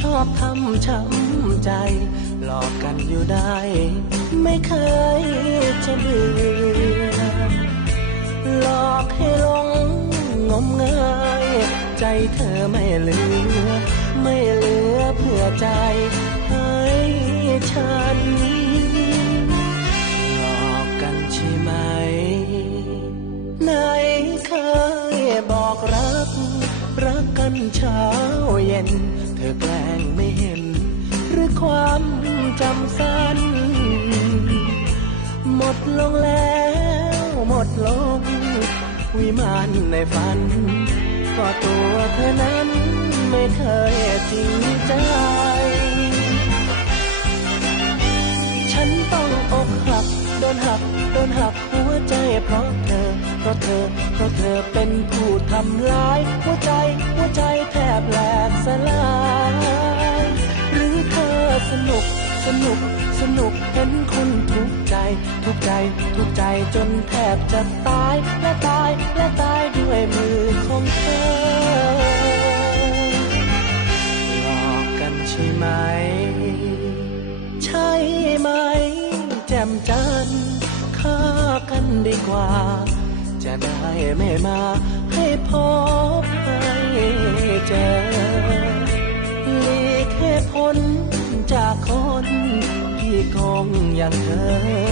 ชอบทำช้ำใจ หลอกกันอยู่ได้ ไม่เคยจะเบื่อหลอกให้หลงงมเงย ใจเธอไม่เหลือ ไม่เหลือเพื่อใจให้ฉัน หลอกกันใช่ไหมไหนเคยบอกรัก รักกันเช้าเย็น อแกล้งไม่เห็น หรือความจำสั้น หมดลงแล้วหมดลง วิมานในฝัน ก็ตัวเธอนั้นไม่เคยจริงใจ ฉันต้องอกหักโดนหักโดนหักหัวใจเพราะเธอ เพราะเธอ เพราะเธอเป็นผู้ทำร้าย หัวใจ หัวใจแทบแหลกสลาย สนุก สนุกเห็นคนทุกใจ ทุกใจ ทุกใจจนแทบจะตาย และตาย และตายด้วยมือของเธอหลอกกันใช่ไหม ใช่ไหม แจ่มจันทร์ฆ่ากันดีกว่า จะได้ไม่มา ให้พบให้เจอ อย่างเธอ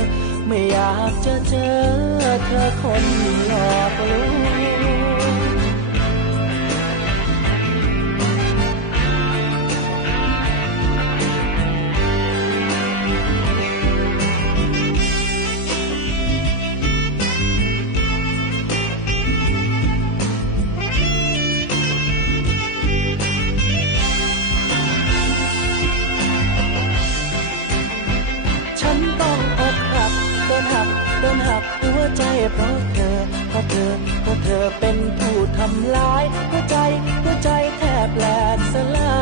ไม่อยากจะเจอเธอคนหลอกลวง ดนหักหัวใจเพราะเธอเพราะเธอเพราะเธอเป็นผู้ทำร้าย หัวใจหัวใจแทบแหลกสลา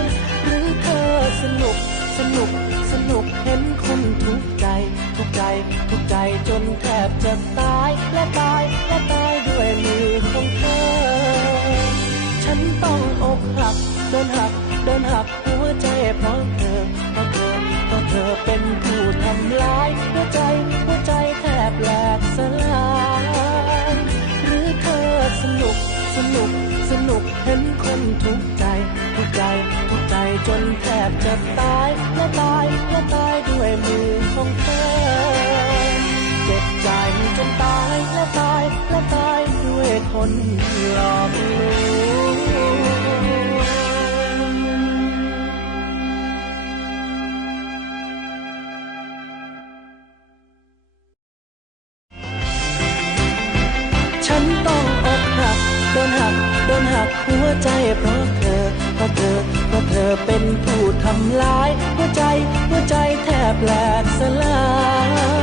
ยหรือเธอสนุกสนุกสนุกเห็นคนทุกข์ใจ ทุกข์ใจทุกข์ใจจนแทบจะตายและตายและตายด้วยมือของเธอ ฉันต้องอกหักโดนหักโดนหักหัวใจเพราะเธอ นุก สนุก สนุกเห็นคนทุกข์ใจ ทุกข์ใจ ทุกข์ใจจนแทบจะตายและตายและตายด้วยมือของเธอ เจ็บใจจนตายและตายและตายด้วยคนหลอกลวงฉันต้อง หัวใจเพราะเธอ เพราะเธอ เพราะเธอเป็นผู้ทำลาย หัวใจ หัวใจแทบแหลกสลาย